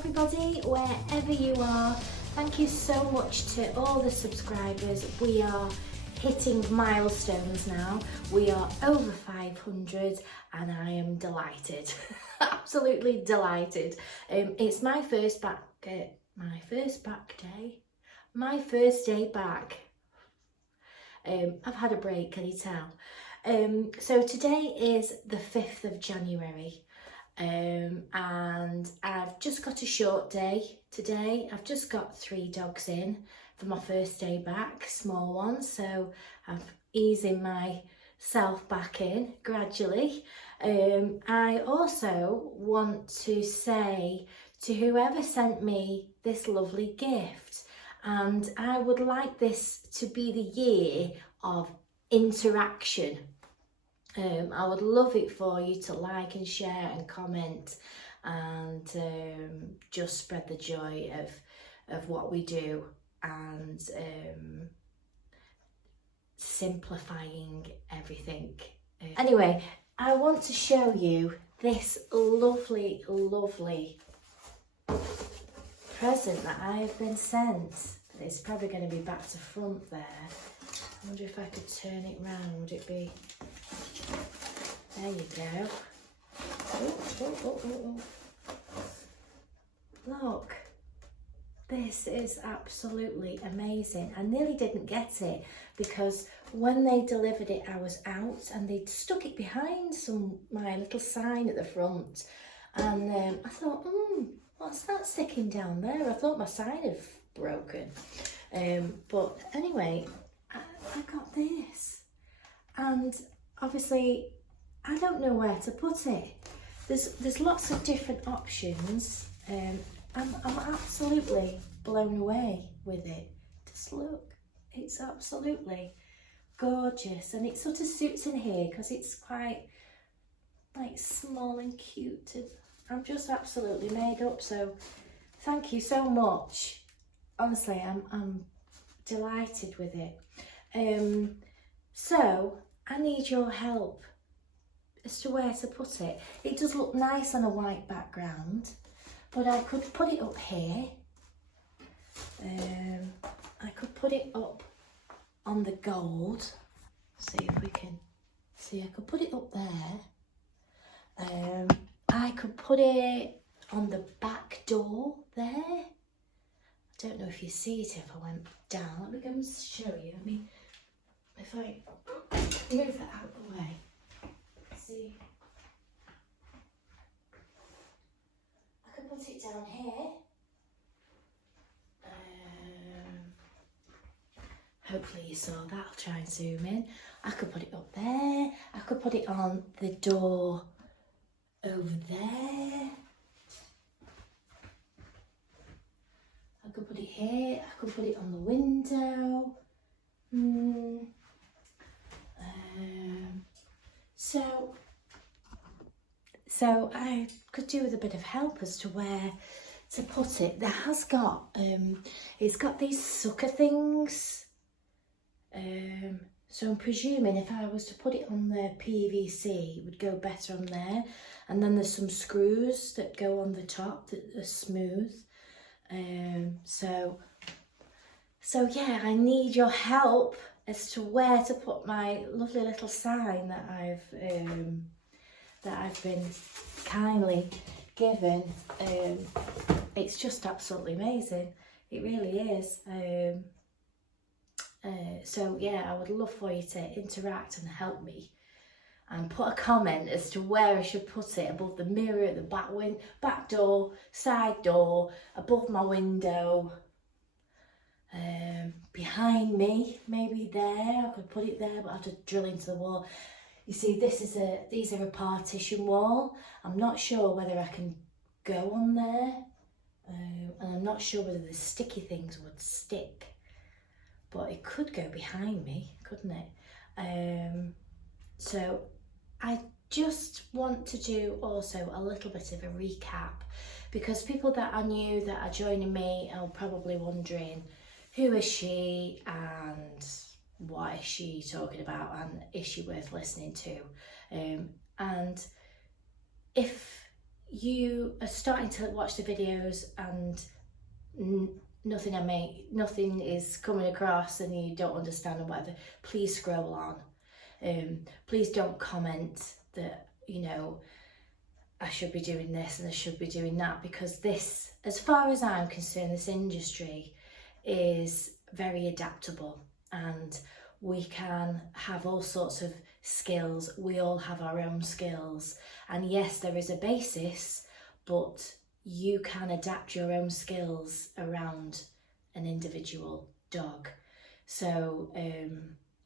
everybody, wherever you are. Thank you so much to all the subscribers. We are hitting milestones now. We are over 500 and I am delighted. Absolutely delighted. It's my first day back. I've had a break, can you tell? So today is the 5th of January. And I've just got a short day today. I've just got 3 dogs in for my first day back, small ones, so I'm easing myself back in gradually. I also want to say to whoever sent me this lovely gift, and I would like this to be the year of interaction. I would love it for you to like and share and comment and just spread the joy of what we do and simplifying everything. Anyway, I want to show you this lovely present that I have been sent. It's probably going to be back to front there. I wonder if I could turn it round. Would it be... There you go. Oh. Look, this is absolutely amazing. I nearly didn't get it because when they delivered it, I was out and they'd stuck it behind my little sign at the front. And I thought, what's that sticking down there? I thought my sign had broken. But anyway, I got this. And obviously, I don't know where to put it. There's lots of different options. I'm absolutely blown away with it. Just look, it's absolutely gorgeous, and it sort of suits in here because it's quite like small and cute. And I'm just absolutely made up. So thank you so much. Honestly, I'm delighted with it. So I need your help as to where to put it. It does look nice on a white background, but I could put it up here. I could put it up on the gold. See if we can see. I could put it up there. I could put it on the back door there. I don't know if you see it if I went down. Let me go and show you. I mean, if I move that out of the way. See, I could put it down here. Hopefully you saw that. I'll try and zoom in. I could put it up there. I could put it on the door over there. I could put it here. I could put it on the window. So I could do with a bit of help as to where to put it. There has got, it's got these sucker things. So I'm presuming if I was to put it on the PVC, it would go better on there. And then there's some screws that go on the top that are smooth. So yeah, I need your help as to where to put my lovely little sign that I've been kindly given. It's just absolutely amazing. It really is. So yeah, I would love for you to interact and help me and put a comment as to where I should put it, above the mirror, the back door, side door, above my window, behind me, maybe there. I could put it there, but I have to drill into the wall. You see, these are a partition wall. I'm not sure whether I can go on there, and I'm not sure whether the sticky things would stick. But it could go behind me, couldn't it? So I just want to do also a little bit of a recap, because people that are new, that are joining me, are probably wondering, who is she and what is she talking about, and is she worth listening to? And if you are starting to watch the videos and nothing is coming across and you don't understand or whatever, please scroll on. Please don't comment that, you know, I should be doing this and I should be doing that, because this, as far as I'm concerned, this industry is very adaptable and we can have all sorts of skills. We all have our own skills, and yes, there is a basis, but you can adapt your own skills around an individual dog. So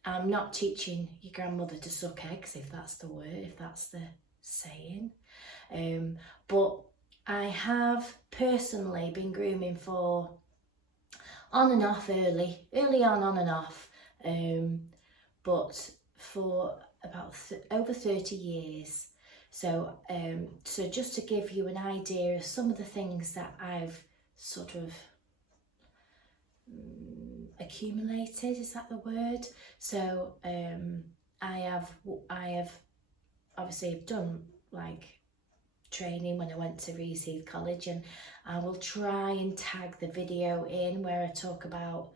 I'm not teaching your grandmother to suck eggs, if that's the word, if that's the saying. But I have personally been grooming for on and off early on and off, but for about over 30 years. So so just to give you an idea of some of the things that I've sort of accumulated, is that the word? So I have obviously done like training when I went to Reaseheath College, and I will try and tag the video in where I talk about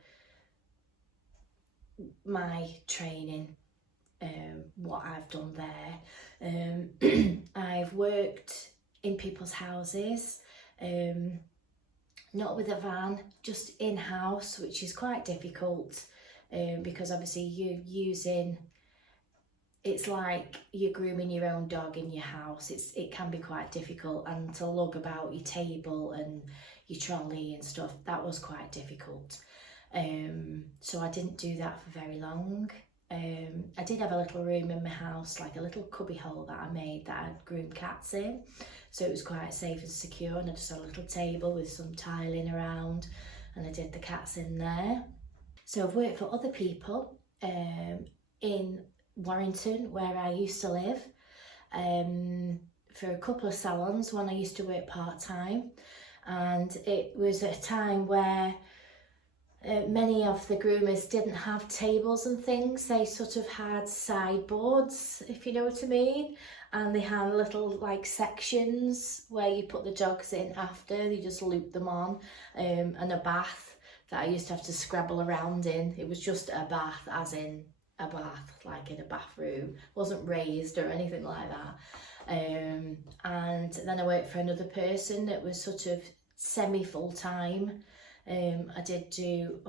my training, what I've done there. I've worked in people's houses, not with a van, just in-house, which is quite difficult, because obviously you're using, it's like you're grooming your own dog in your house. It can be quite difficult, and to lug about your table and your trolley and stuff, that was quite difficult. So I didn't do that for very long. I did have a little room in my house, like a little cubby hole that I made that I'd groomed cats in, so it was quite safe and secure, and I just had a little table with some tiling around, and I did the cats in there. So I've worked for other people in Warrington, where I used to live, for a couple of salons when I used to work part-time, and it was a time where many of the groomers didn't have tables and things. They sort of had sideboards, if you know what I mean, and they had little like sections where you put the dogs in after, you just loop them on, and a bath that I used to have to scrabble around in. It was just a bath, as in a bath, like in a bathroom, wasn't raised or anything like that. And then I worked for another person that was sort of semi full-time. I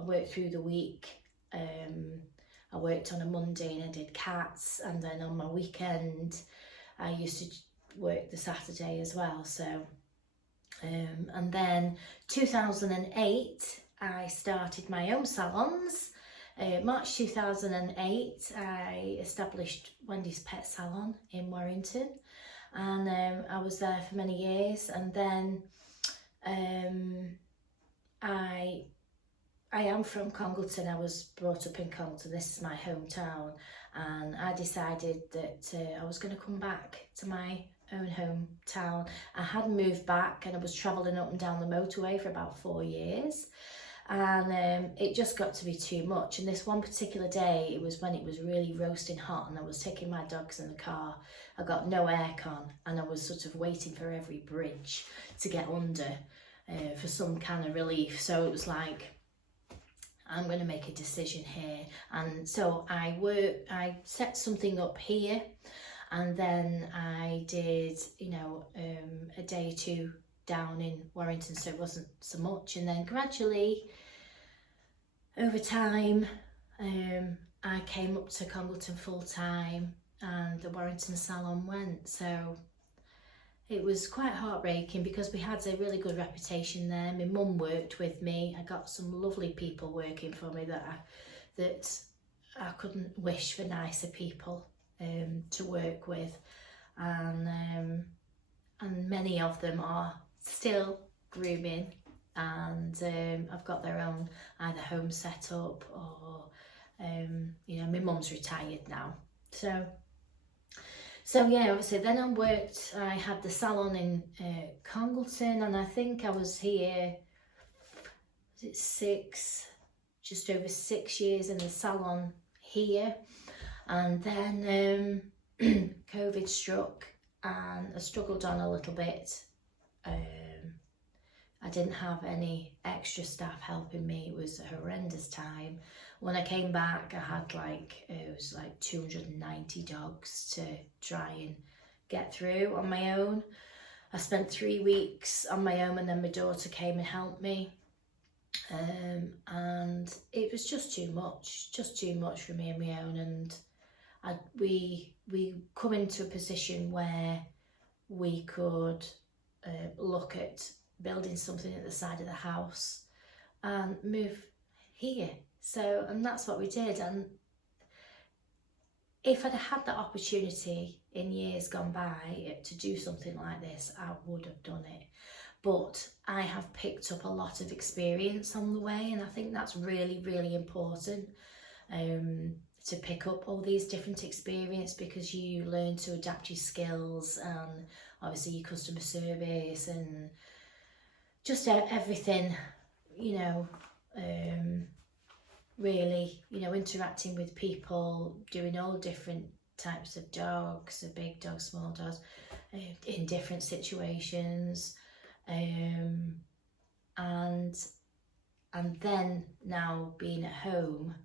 worked through the week. I worked on a Monday and I did cats, and then on my weekend I used to work the Saturday as well. So and then 2008 I started my own salons. March 2008 I established Wendy's Pet Salon in Warrington, and I was there for many years, and then I am from Congleton. I was brought up in Congleton. This is my hometown, and I decided that I was going to come back to my own hometown. I had moved back and I was travelling up and down the motorway for about 4 years, and it just got to be too much. And this one particular day, it was when it was really roasting hot, and I was taking my dogs in the car. I got no aircon, and I was sort of waiting for every bridge to get under for some kind of relief. So it was like, I'm going to make a decision here. And so I set something up here, and then I did, you know, a day or two down in Warrington, so it wasn't so much. And then gradually, over time, I came up to Congleton full time, and the Warrington salon went. So it was quite heartbreaking, because we had a really good reputation there. My mum worked with me. I got some lovely people working for me that I couldn't wish for nicer people to work with, and many of them are still grooming, and I've got their own either home set up or you know, my mum's retired now. So yeah, obviously then I had the salon in Congleton, and I think I was here, just over 6 years in the salon here. And then COVID struck, and I struggled on a little bit I didn't have any extra staff helping me. It was a horrendous time. When I came back, I had it was like 290 dogs to try and get through on my own. I spent 3 weeks on my own, and then my daughter came and helped me. And it was just too much for me on my own. And we come into a position where we could look at building something at the side of the house and move here. So, and that's what we did. And if I'd had that opportunity in years gone by to do something like this, I would have done it. But I have picked up a lot of experience on the way, and I think that's really, really important, to pick up all these different experience, because you learn to adapt your skills and obviously your customer service and just everything, really, interacting with people, doing all different types of dogs, big dogs, small dogs, in different situations. And then now being at home,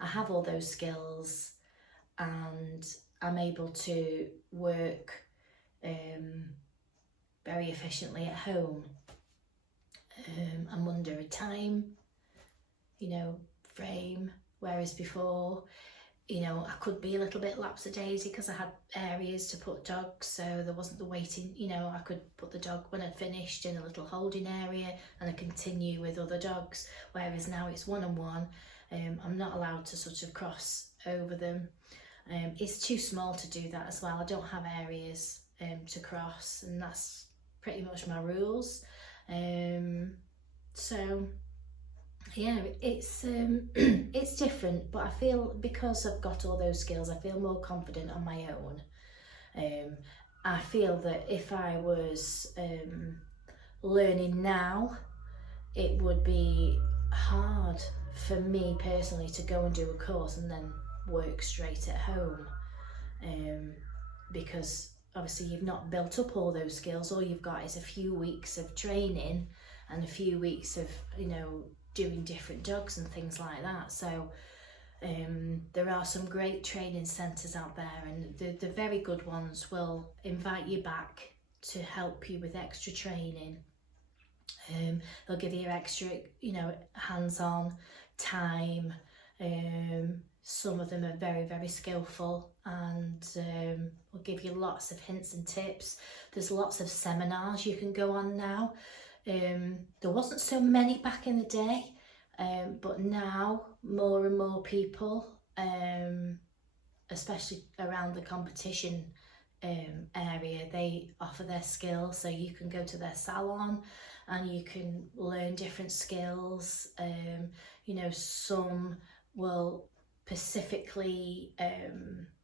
I have all those skills and I'm able to work very efficiently at home. I'm under a time, frame, whereas before, I could be a little bit lapsadaisy because I had areas to put dogs, so there wasn't the waiting, I could put the dog when I'd finished in a little holding area and I continue with other dogs, whereas now it's one-on-one. I'm not allowed to sort of cross over them. It's too small to do that as well. I don't have areas to cross, and that's pretty much my rules. So yeah, it's it's different, but I feel because I've got all those skills, I feel more confident on my own. I feel that if I was learning now, it would be hard for me personally to go and do a course and then work straight at home, because obviously you've not built up all those skills. All you've got is a few weeks of training and a few weeks of doing different dogs and things like that. So there are some great training centres out there, and the very good ones will invite you back to help you with extra training. They'll give you extra hands-on time. Some of them are very, very skillful and will give you lots of hints and tips. There's lots of seminars you can go on now. There wasn't so many back in the day, but now more and more people, especially around the competition area, they offer their skills, so you can go to their salon and you can learn different skills. Some will specifically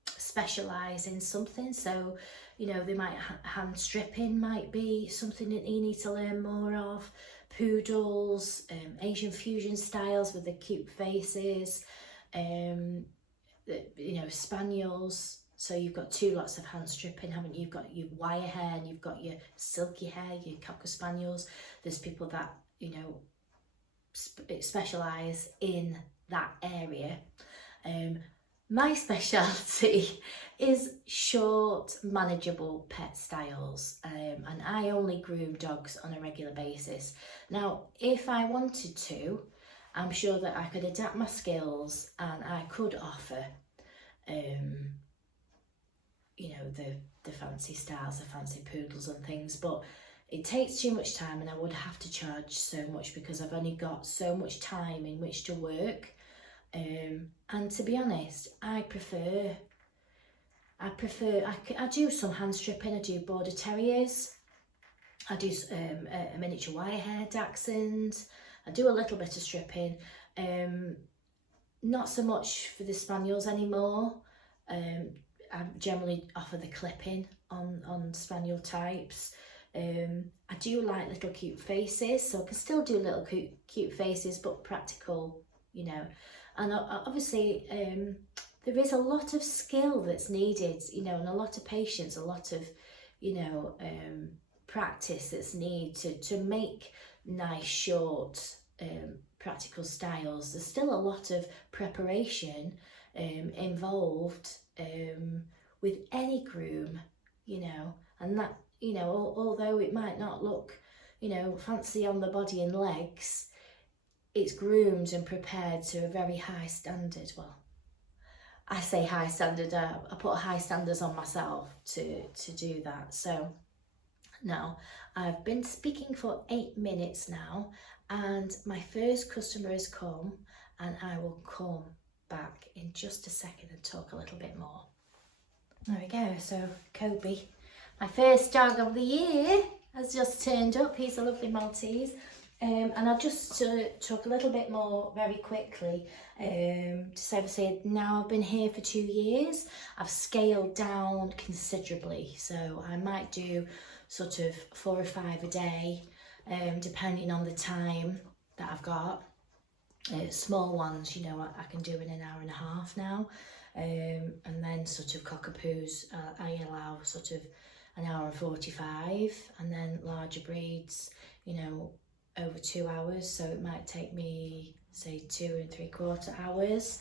specialise in something, so they might hand stripping might be something that you need to learn more of. Poodles, Asian fusion styles with the cute faces, spaniels. So you've got two lots of hand stripping, haven't you? You've got your wire hair and you've got your silky hair, your cocker spaniels. There's people that specialise in that area. My speciality is short, manageable pet styles, and I only groom dogs on a regular basis. Now, if I wanted to, I'm sure that I could adapt my skills and I could offer, the fancy styles, the fancy poodles and things, but it takes too much time and I would have to charge so much because I've only got so much time in which to work. And to be honest, I do some hand stripping. I do border terriers, I do a miniature wire hair dachshund, I do a little bit of stripping, not so much for the spaniels anymore. I generally offer the clipping on spaniel types. I do like little cute faces, so I can still do little cute faces, but practical, and obviously there is a lot of skill that's needed, and a lot of patience, a lot of practice that's needed to make nice short practical styles. There's still a lot of preparation involved with any groom, you know, and that, you know, although it might not look, you know, fancy on the body and legs, it's groomed and prepared to a very high standard. Well, I say high standard, I put high standards on myself to do that. So now I've been speaking for 8 minutes now, and my first customer has come, and I will come back in just a second and talk a little bit more. There we go. So Kobe, my first dog of the year, has just turned up. He's a lovely Maltese. And I'll just talk a little bit more very quickly. Just obviously now I've been here for 2 years. I've scaled down considerably. So I might do sort of 4 or 5 a day, depending on the time that I've got. Small ones, you know, I can do in an hour and a half now. And then sort of cockapoos, I allow sort of an hour and 45, and then larger breeds, you know, over 2 hours. So it might take me, say, 2 3/4 hours.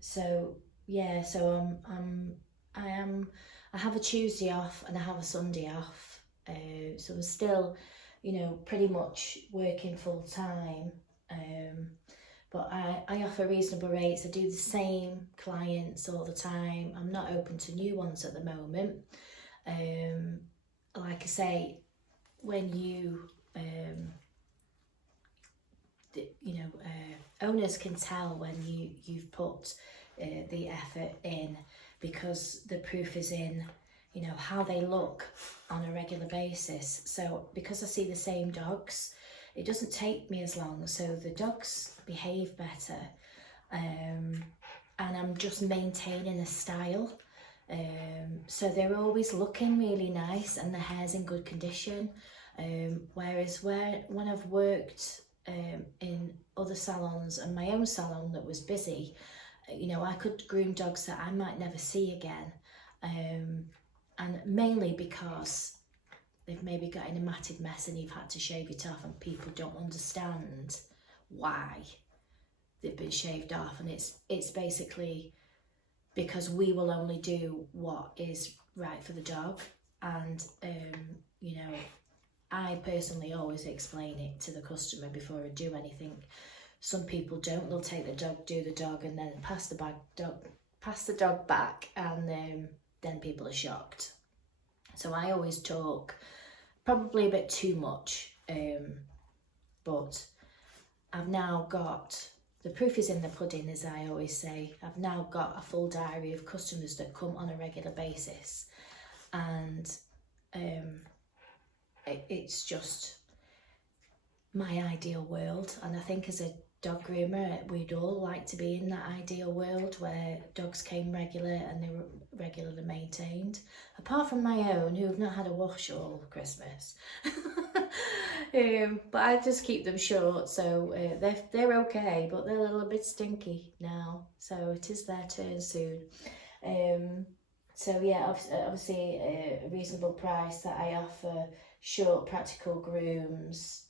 So yeah, so I have a Tuesday off and I have a Sunday off. So I'm still, you know, pretty much working full time. But I offer reasonable rates. I do the same clients all the time. I'm not open to new ones at the moment. Like I say, when you, owners can tell when you've put the effort in, because the proof is in, you know, how they look on a regular basis. So because I see the same dogs, it doesn't take me as long, so the dogs behave better, and I'm just maintaining a style. So they're always looking really nice and the hair's in good condition. Whereas when I've worked in other salons and my own salon that was busy, you know, I could groom dogs that I might never see again, and mainly because they've maybe got in a matted mess and you've had to shave it off, and people don't understand why they've been shaved off. And it's basically because we will only do what is right for the dog. And you know, I personally always explain it to the customer before I do anything. Some people don't. They'll take the dog, do the dog, and then pass the dog back, and then people are shocked. So I always talk probably a bit too much, but I've now got, the proof is in the pudding, as I always say. I've now got a full diary of customers that come on a regular basis, and it's just my ideal world. And I think as a dog groomer, we'd all like to be in that ideal world where dogs came regular and they were regularly maintained, apart from my own, who have not had a wash all Christmas. But I just keep them short, so they're okay, but they're a little bit stinky now, so it is their turn soon. So yeah, obviously a reasonable price that I offer short practical grooms,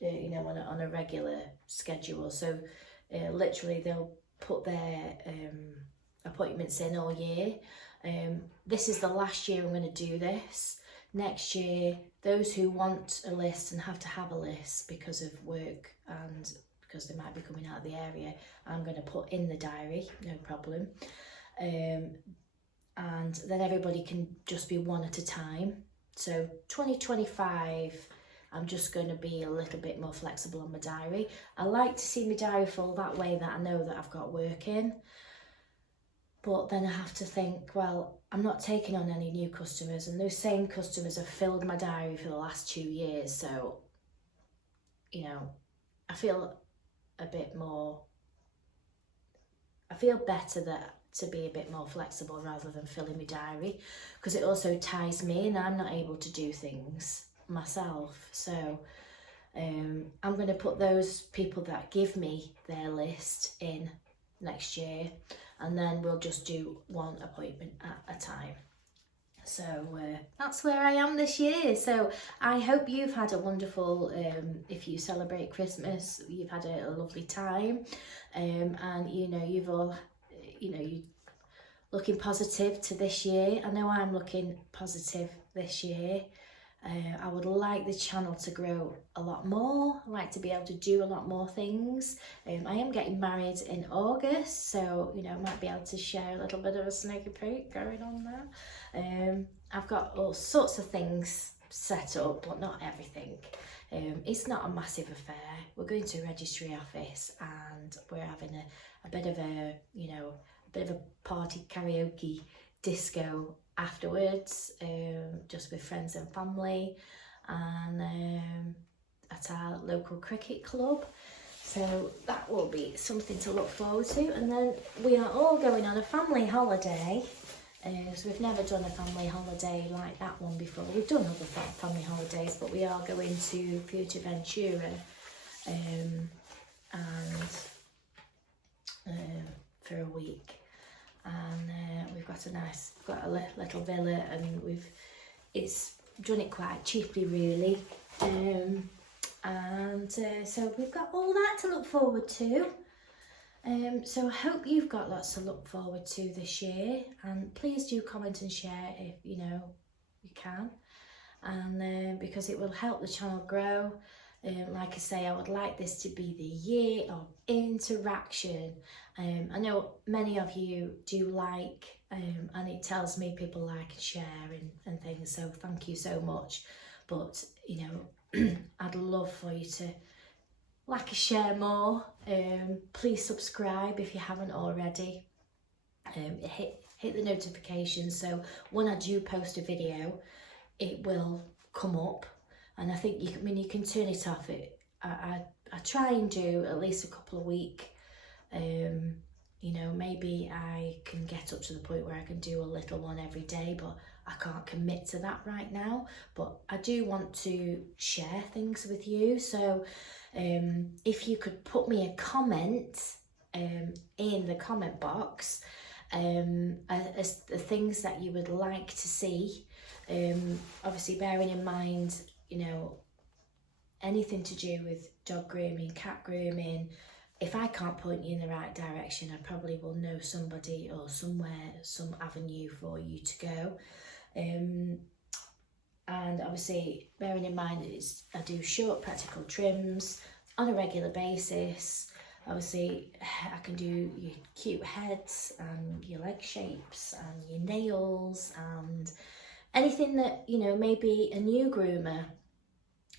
you know, on a regular schedule. So literally they'll put their appointments in all year. This is the last year I'm going to do this. Next year, those who want a list and have to have a list because of work and because they might be coming out of the area, I'm going to put in the diary, no problem. And then everybody can just be one at a time. So 2025, I'm just going to be a little bit more flexible on my diary. I like to see my diary full, that way that I know that I've got work in. But then I have to think, well, I'm not taking on any new customers, and those same customers have filled my diary for the last 2 years. So, you know, I feel better to be a bit more flexible rather than filling my diary, because it also ties me and I'm not able to do things myself. So I'm going to put those people that give me their list in next year, and then we'll just do one appointment at a time. So that's where I am this year. So I hope you've had a wonderful, if you celebrate Christmas, you've had a lovely time. And you know, you've all, you know, you looking positive to this year. I know I'm looking positive this year. I would like the channel to grow a lot more. I like to be able to do a lot more things. I am getting married in August, so you know, I might be able to share a little bit of a sneaky peek going on there. I've got all sorts of things set up, but not everything. It's not a massive affair. We're going to a registry office and we're having a bit of a, you know, a bit of a party karaoke disco afterwards, just with friends and family, and at our local cricket club. So that will be something to look forward to. And then we are all going on a family holiday. So we've never done a family holiday like that one before. We've done other family holidays, but we are going to Fuerteventura for a week. And we've got a little villa, and it's done it quite cheaply really. So we've got all that to look forward to. So I hope you've got lots to look forward to this year, and please do comment and share if you know you can, and because it will help the channel grow. Like I say, I would like this to be the year of interaction. I know many of you do like, and it tells me people like and share and things, so thank you so much. But you know, I'd love for you to like and share more. Please subscribe if you haven't already. Hit the notifications, so when I do post a video, it will come up. And I think you can turn it off. I try and do at least a couple of weeks. You know, maybe I can get up to the point where I can do a little one every day, but I can't commit to that right now. But I do want to share things with you. So if you could put me a comment in the comment box as the things that you would like to see, obviously bearing in mind, you know, anything to do with dog grooming, cat grooming. If I can't point you in the right direction, I probably will know somebody or somewhere, some avenue for you to go. And obviously bearing in mind I do short practical trims on a regular basis. Obviously I can do your cute heads and your leg shapes and your nails and anything that, you know, maybe a new groomer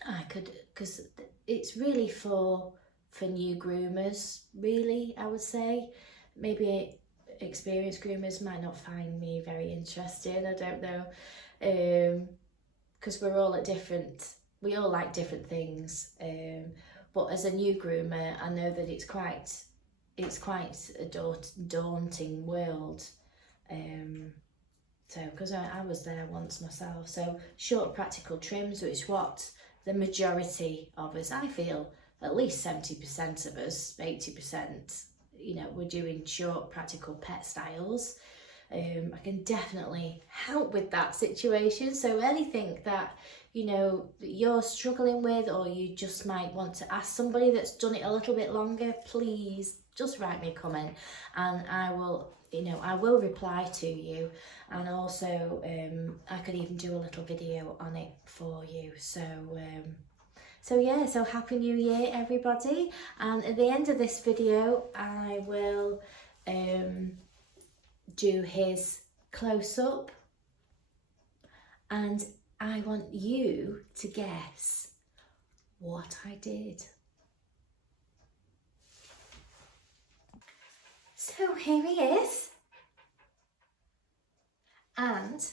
I could, because it's really for new groomers, really, I would say. Maybe experienced groomers might not find me very interesting, I don't know, because we're all we all like different things, but as a new groomer, I know that it's quite a daunting world. So, because I was there once myself. So short practical trims, which is what the majority of us, I feel, at least 70% of us, 80%, you know, we're doing short practical pet styles. I can definitely help with that situation. So anything that, you know, that you're struggling with, or you just might want to ask somebody that's done it a little bit longer, please just write me a comment and I will, you know, I will reply to you. And also I could even do a little video on it for you. So yeah, so happy new year everybody. And at the end of this video I will do his close-up, and I want you to guess what I did. So here he is, and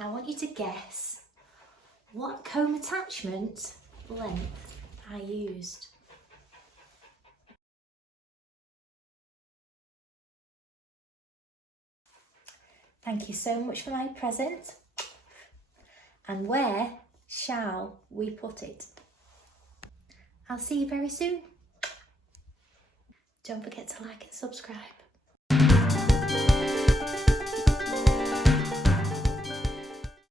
I want you to guess what comb attachment length I used. Thank you so much for my present. And where shall we put it? I'll see you very soon. Don't forget to like and subscribe.